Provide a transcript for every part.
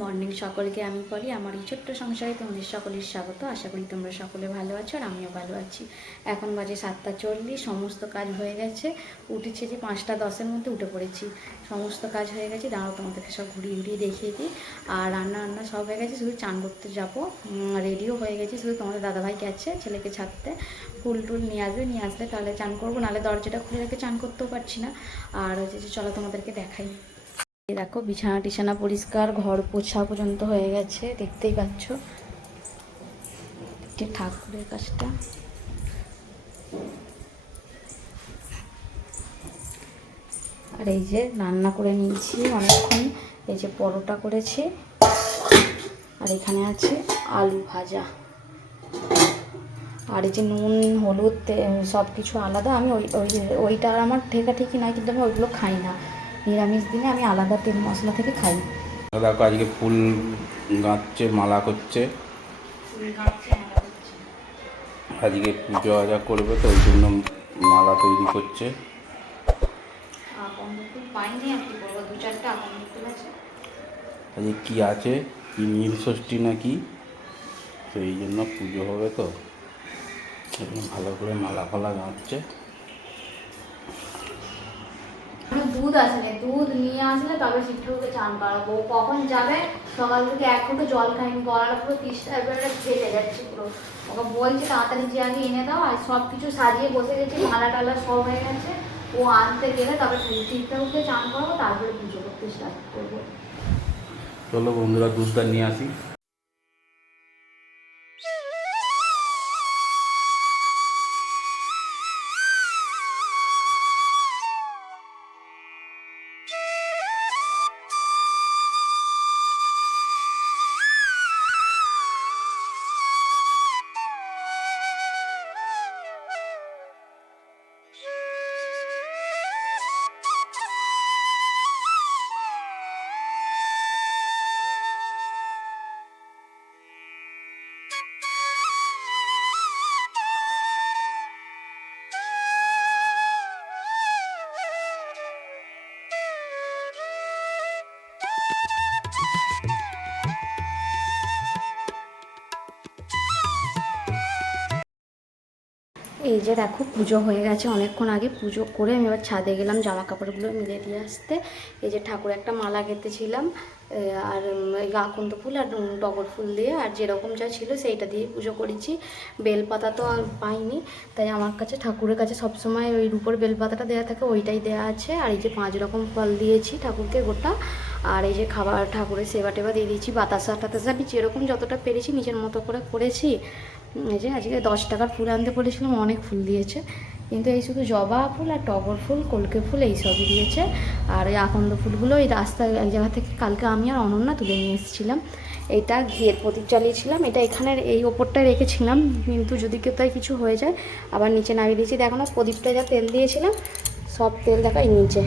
Morning সকলকে আমি বলি আমার এই ছোট্ট সংসারে তোমাদের সকলের স্বাগত। আশা করি তোমরা সকলে ভালো আছো আর আমিও ভালো আছি। এখন বাজে সাতটা চল্লিশ, সমস্ত কাজ হয়ে গেছে। উঠেছে যে পাঁচটা দশের মধ্যে উঠে পড়েছি। সমস্ত কাজ হয়ে গেছে। দাঁড়াও, তোমাদেরকে সব ঘুরিয়ে ঘুরিয়ে দেখিয়ে দিই। আর রান্না রান্না সব হয়ে গেছে। শুধু চান করতে যাব। রেডিও হয়ে গেছে। শুধু তোমাদের দাদাভাই গেছে ছেলেকে ছাড়তে। ফুল টুল নিয়ে আসবে, নিয়ে আসলে তাহলে চান করব। নাহলে দরজাটা খুলে রেখে চান করতেও পারছি না। আর হচ্ছে চলো তোমাদেরকে দেখাই। দেখো, বিছানা টিছানা পরিষ্কার, ঘর পোছা পর্যন্ত হয়ে গেছে, দেখতেই পাচ্ছ। ঠাকুরের কাজটা। আর এই যে রান্না করে নিয়েছি অনেকক্ষণ, এই যে পরোটা করেছি, আর এখানে আছে আলু ভাজা। আর এই যে নুন, হলুদ সব কিছু আলাদা, আমি ওই ওই ওইটা আমার ঠেকা ঠিকই নাই, কিন্তু আমি ওইগুলো খাই না। নিরামিষ দিনে আমি আলাদা তেল মশলা থেকে খাই। দেখো আজকে ফুল গাঁথছে মালা করছে। আজকে পুজো আজা করবে তো ওই জন্য মালা তৈরি করছে। আজকে কি আছে? কি নীল ষষ্ঠী না কি তো এই জন্য পুজো হবে তো। ভালো করে মালা ফালা গাঁথছে এখনও দুধ আসেনি, দুধ নিয়ে আসলে তবে শিক্ষককে চান করাবো ও কখন যাবে? সকাল থেকে এক ফুটো জল খাইনি গলাটা পুরো তিসটা এবারে ফেটে যাচ্ছে পুরো। ওকে বলছে, তাড়াতাড়ি যে আগে এনে দাও, আর সব কিছু সাজিয়ে বসে গেছি মালা টালা সব হয়ে গেছে। ও আনতে গেলে তবে শিক্ষককে চান করাবো তারপরে পুজো করতে স্টার্ট করব। চলো বন্ধুরা দুধটা নিয়ে আসি। এই যে দেখো, পুজো হয়ে গেছে। অনেকক্ষণ আগে পুজো করে আমি এবার ছাদে গেলাম জামা কাপড়গুলো মিলে দিয়ে আসতে। এই যে ঠাকুর একটা মালা গেঁথেছিলাম আর আকন্দ ফুল আর টগর ফুল দিয়ে। আর যেরকম যা ছিল সেইটা দিয়ে পুজো করেছি। বেলপাতা তো আর পাইনি, তাই আমার কাছে ঠাকুরের কাছে সবসময় ওই রূপোর বেলপাতাটা দেওয়া থাকে, ওইটাই দেওয়া আছে। আর এই যে পাঁচ রকম ফল দিয়েছি ঠাকুরকে গোটা। আর এই যে খাবার, ঠাকুরের সেবা টেবা দিয়ে দিয়েছি, বাতাসা টাতাসা, আমি যেরকম যতটা পেরেছি, নিজের মতো করে করেছি। এই যে আজকে দশ টাকার ফুল আনতে বলেছিলাম, অনেক ফুল দিয়েছে। কিন্তু এই শুধু জবা ফুল আর টগর ফুল, কলকে ফুল এই সবই দিয়েছে। আর এই আকন্দ ফুলগুলো এই রাস্তায় এক জায়গা থেকে কালকে আমি আর অনন্যা তুলে নিয়ে এসেছিলাম। এটা ঘিয়ের প্রদীপ জ্বালিয়েছিলাম, এটা এখানে এই ওপরটায় রেখেছিলাম। কিন্তু যদি কেউ তাই কিছু হয়ে যায়, আবার নিচে নামিয়ে দিয়েছি। দেখো না প্রদীপটা যা তেল দিয়েছিলাম, সব তেল দেখা এই নিচে।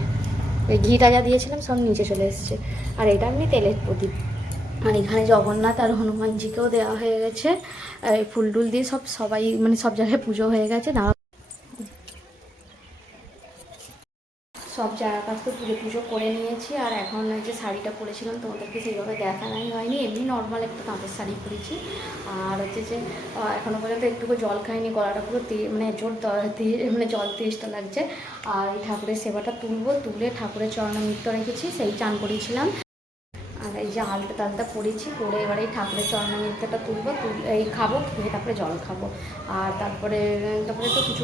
এই ঘিটা যা দিয়েছিলাম, সব নিচে চলে এসেছে। আর এটা এমনি তেলের প্রদীপ। আর এখানে জগন্নাথ আর হনুমানজিকেও দেওয়া হয়ে গেছে। এই ফুল টুল দিয়ে সব সবাই মানে সব জায়গায় পুজো হয়ে গেছে দাঁড়া সব জায়গা কাছ তো পুজো পুজো করে নিয়েছি, আর এখন যে শাড়িটা পরেছিলাম তোমাদেরকে সেইভাবে দেখানোই হয়নি। এমনি নর্মাল একটা তাঁতের শাড়ি পরেছি। আর হচ্ছে যে এখনও পর্যন্ত একটুকু জল খাইনি, গলাটা পুরো মানে জোর মানে জল তেষ্টা লাগছে। আর এই ঠাকুরের সেবাটা তুলবো, তুলে ঠাকুরের চরণামৃত্য রেখেছি, সেই চান করেছিলাম। আর এই যে আলটা তালটা পরেছি পরে এবারে এই ঠাকুরের চরণামৃত্যটা তুলবো, তুল এই খাব, খেয়ে তারপরে জল খাব। আর তারপরে তারপরে তো কিছু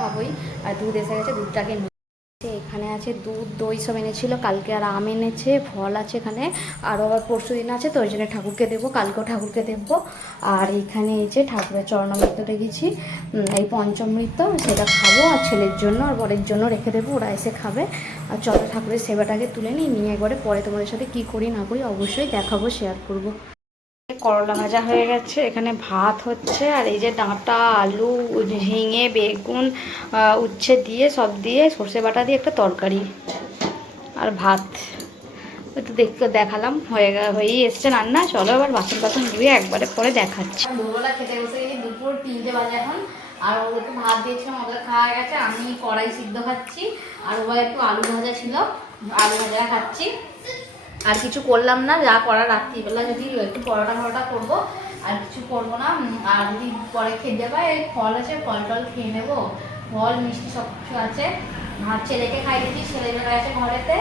খাবোই। আর দুধ এসে গেছে, দুধটাকে আছে, দুধ, দই সব এনেছিল, কালকে আর আম এনেছে, ফল আছে এখানে, আরও আবার পরশু দিন আছে, তো ওই জন্য ঠাকুরকে দেবো, কালকেও ঠাকুরকে দেবো। আর এখানে এই যে ঠাকুরের চরণামৃত রেখেছি এই পঞ্চমৃত, সেটা খাব, আর ছেলের জন্য আর বরের জন্য রেখে দেবো, ওরা এসে খাবে। আর চলো ঠাকুরের সেবাটাকে তুলে নিই, নিয়ে একবারে পরে তোমাদের সাথে কি করি না করি অবশ্যই দেখাবো শেয়ার করব। করলা ভাজা হয়ে গেছে, এখানে ভাত হচ্ছে, আর এই যে ডাঁটা, আলু, ঝিঙে, বেগুন উচ্ছে দিয়ে, সব দিয়ে সর্ষে বাটা দিয়ে একটা তরকারি আর ভাত। একটু দেখতে দেখালাম, হয়ে হয়েই এসছে রান্না, চলো এবার বাসন বাসন ধুয়ে একবারে পরে দেখাচ্ছি। দুপুরবেলা খেতে বসে গেছি, দুপুর তিনটে বাজে এখন, আর ওদেরকে ভাত দিয়েছিলাম, ওদের খাওয়া গেছে, আমি কড়াই সিদ্ধ খাচ্ছি, আর ওবার একটু আলু ভাজা ছিল, আলু ভাজা খাচ্ছি। আর কিছু করলাম না, যা করা রাত্রিবেলা যদি একটু পরোটা ফরোটা করব, আর কিছু করব না আর যদি পরে খেতে পাই ফল আছে, ফল টল খেয়ে নেব। ফল, মিষ্টি সব কিছু আছে। ভাত ছেলেকে খাই দিচ্ছি, ছেলে মেয়েরা আছে ঘরেতে।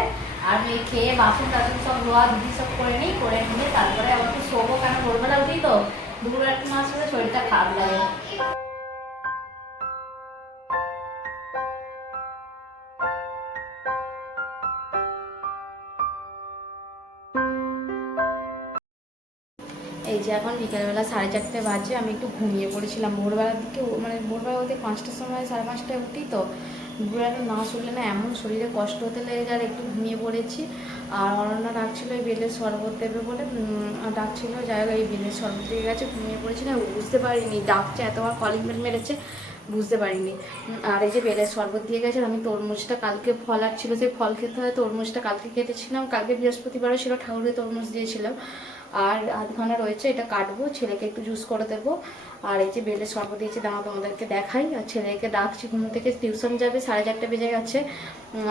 আর আমি খেয়ে বাসন টাসন সব ধোয়া দিদি সব করে নিই, করে নিয়ে তারপরে আবার একটু শোবো। কেন, ভোরবেলা উঠি তো, দুপুরবেলা একটু মাছ করে শরীরটা খারাপ লাগে। এখন বিকেলবেলা সাড়ে চারটে বাজে, আমি একটু ঘুমিয়ে পড়েছিলাম। ভোরবেলার দিকে মানে ভোরবেলা বলতে পাঁচটার সময় সাড়ে পাঁচটায় উঠি তো। দুপুরবেলা না শুনলে না এমন শরীরে কষ্ট হতে লেগে যায় একটু ঘুমিয়ে পড়েছি। আর অরণ্য ডাকছিল এই বেলের শরবত দেবে বলে। ডাকছিলো, যাই হোক এই বেলের শরবত দিয়ে গেছে, ঘুমিয়ে পড়েছি না, বুঝতে পারিনি। ডাকছে, এতবার কলিং বেল মেরেছে। বুঝতে পারিনি। আর এই যে বেলের শরবত দিয়ে গেছে আমি তরমুজটা কালকে ফল আর ছিল সেই ফল খেতে হয় তরমুজটা কালকে খেতেছিলাম কালকে বৃহস্পতিবারও ছিল ঠাকুরের তরমুজ দিয়েছিলাম। আর আধখানা রয়েছে, এটা কাটবো, ছেলেকে একটু জুস করে দেবো। আর এই যে বেলের শরবত দিয়েছি দাঁড়া তোমাদেরকে দেখাই। আর ছেলেকে ডাকছি, ঘুম থেকে টিউশন যাবে, সাড়ে চারটে বেজে গেছে।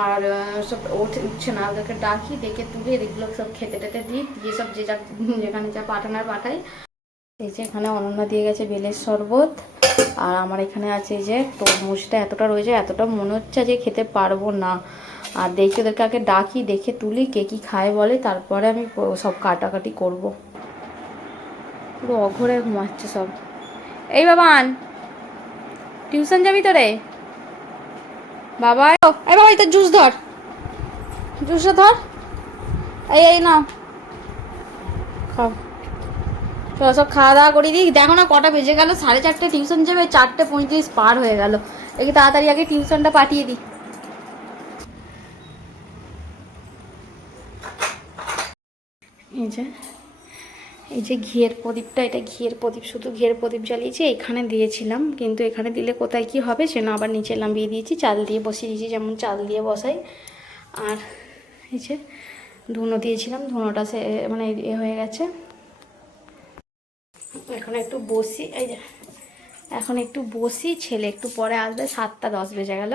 আর সব ওঠে, উঠছে না, ওদেরকে ডাকি, ডেকে তুলে এগুলো সব খেতে টেতে দিই, দিয়ে সব যে যা, যেখানে যা পাঠানোর পাঠাই। এই যে এখানে অনন্যা দিয়ে গেছে বেলের শরবত। আর আমার এখানে আছে যে তরমুজটা এতটা রয়েছে, এতটা মনে হচ্ছে যে খেতে পারব না। আর দেখি ওদেরকে আগে ডাকি, দেখে তুলি কে কি খায় বলে, তারপরে আমি সব কাটাকাটি করব। পুরো অঘরে ঘুমাচ্ছে সব। এই বাবান, টিউশন যাবি তো রে? বাবা এই বাবা এটা জুস ধর। জুসটা ধর। এই এই নাও। খাও। চলো সব খাওয়া দাওয়া করে দিই। দেখো না কটা বেজে গেল, সাড়ে চারটে টিউশন যাবে, চারটে পঁয়ত্রিশ পার হয়ে গেল। দেখি তাড়াতাড়ি আগে টিউশনটা পাঠিয়ে দিই। এই যে এই যে ঘিয়ের প্রদীপটা, এটা ঘিয়ের প্রদীপ, শুধু ঘিয়ের প্রদীপ জ্বালিয়েছি, এখানে দিয়েছিলাম। কিন্তু এখানে দিলে কোথায় কি হবে সে না আবার নিচে নামিয়ে দিয়েছি, চাল দিয়ে বসিয়ে দিয়েছি, যেমন চাল দিয়ে বসাই। আর এই যে ধুনো দিয়েছিলাম, ধুনোটা সে মানে এ হয়ে গেছে। এখন একটু বসি, এই যে, এখন একটু বসি, ছেলে একটু পরে আসবে, সাতটা দশ বেজে গেল।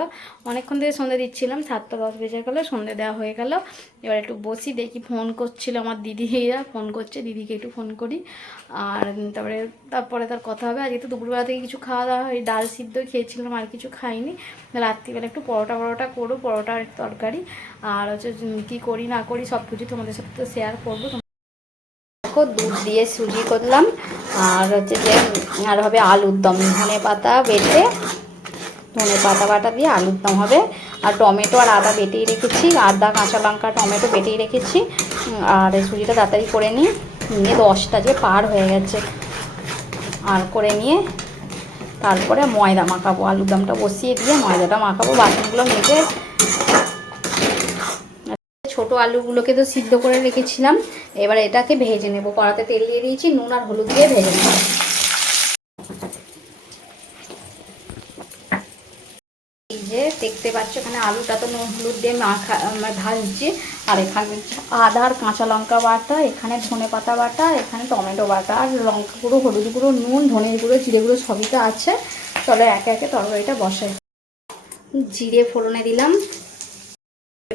অনেকক্ষণ থেকে সন্ধে দিচ্ছিলাম, সাতটা দশ বেজে গেল, সন্ধে দেওয়া হয়ে গেল। এবার একটু বসি, দেখি ফোন করছিল আমার দিদি দিদিরা, ফোন করছে, দিদিকে একটু ফোন করি। আর তারপরে তারপরে তার কথা হবে। আজকে তো দুপুরবেলা থেকে কিছু খাওয়া দাওয়া হয় ডাল সিদ্ধ খেয়েছিলাম, আর কিছু খাইনি। রাত্রিবেলা একটু পরোটা পরোটা করো পরোটার তরকারি। আর হচ্ছে কী করি, না করি সব কিছু তোমাদের সাথে তো শেয়ার করব। দেখো, দুধ দিয়ে সুজি করলাম। আর হচ্ছে যে, আর হবে আলুর দম, ধনে পাতা বেটে, ধনে পাতা বাটা দিয়ে আলুর দম হবে। আর টমেটো আর আদা বেটেই রেখেছি, আদা, কাঁচা লঙ্কা, টমেটো বেটেই রেখেছি। আর সুজিটা তাড়াতাড়ি করে নিই, নিয়ে দশটা যে পার হয়ে গেছে, আর করে নিয়ে তারপরে ময়দা মাখাবো। আলুর দমটা বসিয়ে দিয়ে ময়দাটা মাখাবো, বাসনগুলো মেজে ছোট আলুগুলোকে তো সিদ্ধ করে রেখেছিলাম। এবার এটাকে ভেজে নেব। কড়াতে তেল দিয়ে দিয়েছি, নুন আর হলুদ দিয়ে ভেজে নেব। যে দেখতে পাচ্ছ এখানে আলুটা তো নুন হলুদ দিয়ে মাখা ভাজছি। আর এখানে আদা আর কাঁচা লঙ্কা বাটা, এখানে ধনে পাতা বাটা, এখানে টমেটো বাটা, আর লঙ্কা গুঁড়ো, হলুদ গুঁড়ো, নুন, ধনের গুঁড়ো, জিরে গুঁড়ো সবই তো আছে। চলো একে একে তরকারিটা বসাই। জিরে ফোড়নে দিলাম।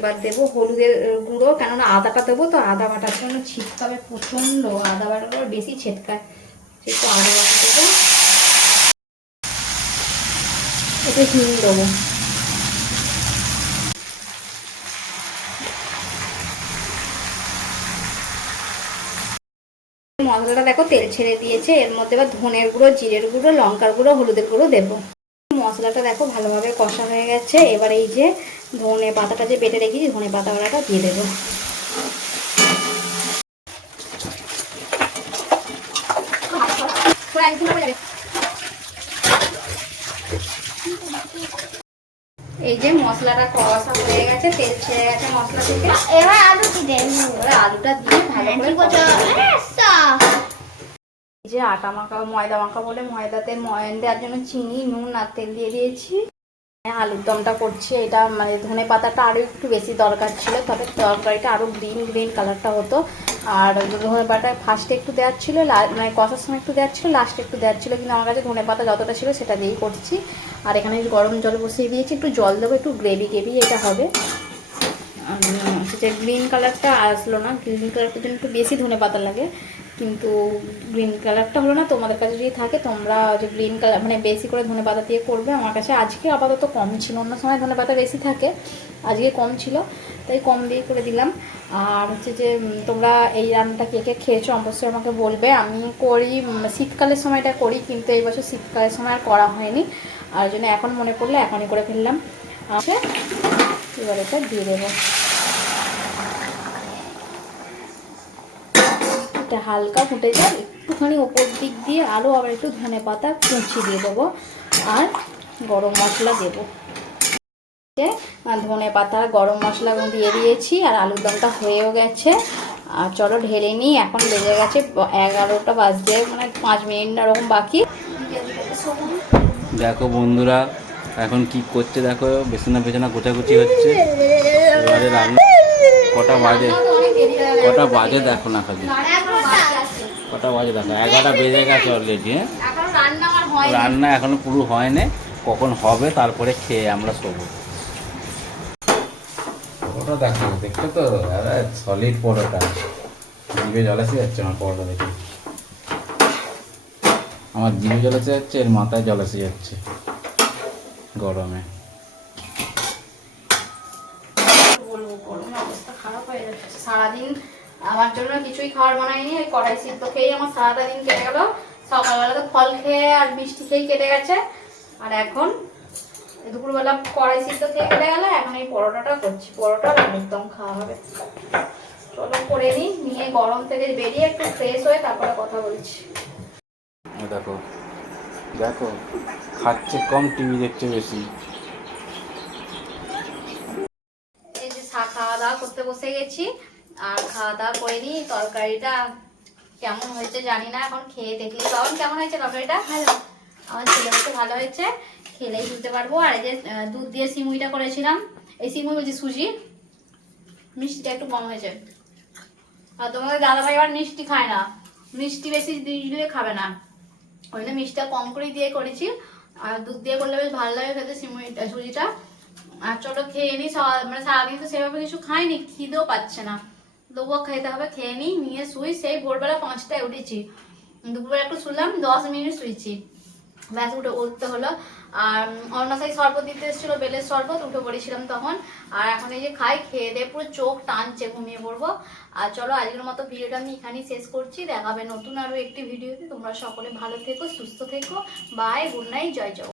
এবার দেবো হলুদের গুঁড়ো, কেননা আদাটা দেবো, তো আদা বাটার জন্য ছিটকাবে প্রচণ্ড, আদা বাটার বেশি ছিটকায়। একটু আদা বাটা দেবো। এতে হিং দেবো। মশলাটা দেখো তেল ছেড়ে দিয়েছে, এর মধ্যে এবার ধনের গুঁড়ো, জিরের গুঁড়ো, লঙ্কার গুঁড়ো, হলুদের গুঁড়ো দেবো। মশলাটা দেখো ভালোভাবে কষা হয়ে গেছে। এবার এই যে ধনে পাতাটা যে বেটে রেখেছি ধনে পাতা দিয়ে দেবো। এই যে মশলাটা কষা হয়ে গেছে তেল ছেড়ে গেছে মশলা থেকে। এবার আলু এবার আলুটা দিয়ে ভালো করে এই যে আটা মাখা ময়দা মাখা বলে ময়দাতে ময়ন দেওয়ার জন্য চিনি নুন আর তেল দিয়ে দিয়েছি। আলুর দমটা করছি এটা মানে ধনে পাতাটা আরও একটু বেশি দরকার ছিল তবে তরকারিটা আরও গ্রিন গ্রিন কালারটা হতো। আর ধনে পাতা ফার্স্টে একটু দেওয়ার ছিল মানে কষার সময় একটু দেওয়ার ছিল লাস্টে একটু দেওয়ার ছিল কিন্তু আমার কাছে ধনে পাতা যতটা ছিল সেটা দিয়েই করছি। আর এখানে গরম জল বসিয়ে দিয়েছি একটু জল দেবো একটু গ্রেভি গ্রেভি এটা হবে। উম, গ্রিন কালারটা আসলো না গ্রিন কালারটার জন্য একটু বেশি ধনে পাতা লাগে। কিন্তু গ্রিন কালারটা হলো না, তোমাদের কাছে যদি থাকে, তোমরা যে গ্রিন কালার মানে বেশি করে ধনে পাতা দিয়ে করবে। আমার কাছে আজকে আপাতত কম ছিল, অন্য সময় ধনে পাতা বেশি থাকে, আজকে কম ছিল, তাই কম দিয়ে করে দিলাম। আর হচ্ছে যে তোমরা এই রান্নাটা কে কে খেয়েছো অবশ্যই আমাকে বলবে। আমি করি শীতকালের সময়টা করি, কিন্তু এই বছর শীতকালের সময় আর করা হয়নি। আর জন্য এখন মনে পড়লে এখনই করে ফেললাম। আচ্ছা এবার এটা দিয়ে দেবো। এটা হালকা ফুটে যায় একটুখানি ওপর দিক দিয়ে আরও আবার একটু ধনে পাতা কুচি দিয়ে দেবো আর গরম মশলা দেবো। ধনে পাতা, গরম মশলা দিয়ে দিয়েছি আর আলুর দমটা হয়েও গেছে। আর চলো ঢেলে নিই, এখন বেজে গেছে এগারোটা বাজতে মানে পাঁচ মিনিট না ওরকম বাকি। দেখো বন্ধুরা, এখন কি করছে দেখো, বেসনা বেছনা গোছাগুছি হচ্ছে। এবারে রান্না কটা বাজে? কটা বাজে দেখো না খালি। কটা বাজে দেখো? এগারোটা বেজে গেছে অলরেডি হ্যাঁ? রান্না এখনও পুরো হয়নি। কখন হবে তারপরে খেয়ে আমরা শোবো। ওটা দেখো দেখছ তো সলিড পরোটা। জিভে জল যাচ্ছে আমার পরোটা দেখে। আমার জিভে জল যাচ্ছে, এর মাথায় জল যাচ্ছে। গরমে বলব গরমে অবস্থা খারাপ হয়ে যাচ্ছে সারাদিন আমার জন্য কিছুই খাবার বানাইনি ওই কড়াই সিদ্ধ খেয়েই আমার সারাটা দিন কেটে গেল। সকালবেলা তো ফল খেয়ে আর মিষ্টি খেয়েই কেটে গেছে। আর এখন দুপুরবেলা কড়াই সিদ্ধ খেয়ে কেটে গেল এখন এই পরোটাটা করছি। পরোটা আর আলুর দম খাওয়া হবে। চলো করে নিই নিয়ে গরম থেকে বেরিয়ে একটু ফ্রেশ হয়ে তারপরে কথা বলছি। দেখো দেখো খাচ্ছে কম টিভি দেখছে বেশি। এই যে খাওয়া দাওয়া করতে বসে গেছি। আর খাওয়া দাওয়া করে নিই তরকারিটা কেমন হয়েছে জানি না এখন খেয়ে দেখলি তখন কেমন হয়েছে তরকারিটা? ভালো। আমার ছেলে বলতে ভালো হয়েছে খেলেই বুঝতে পারব। আর এই যে দুধ দিয়ে সিমুইটা করেছিলাম এই সিমুই বলছি সুজি মিষ্টিটা একটু কম হয়েছে। আর তোমাদের দাদাভাই আবার মিষ্টি খায় না মিষ্টি বেশি দিলে খাবে না। ওই জন্য মিষ্টিটা কম করে দিয়ে করেছি। আর দুধ দিয়ে করলে বেশ ভালো লাগে খেতে সিমুইটা সুজিটা। আর চলো খেয়ে নিই মানে সারাদিন তো সেভাবে কিছু খাইনি খিদেও পাচ্ছে না। তবুও খেতে হবে, খেয়ে নিই, নিয়ে শুই, সেই ভোরবেলা পাঁচটায় উঠেছি। দুপুরবেলা একটু শুনলাম দশ মিনিট শুয়েছি ব্যাস, উঠে উঠতে হলো। আর অন্নসাই শরবত দিতে এসেছিল, বেলের শরবত, উঠে পড়েছিলাম তখন। আর এখন এই যে খাই, খেয়ে দিয়ে পুরো চোখ টানছে, ঘুমিয়ে পড়ব। আর চলো, আজকের মতো ভিডিওটা আমি এখানেই শেষ করছি। দেখাবে নতুন আরও একটি ভিডিওতে। তোমরা সকলে ভালো থেকো, সুস্থ থেকো। বাই গুড নাইট জয় জয়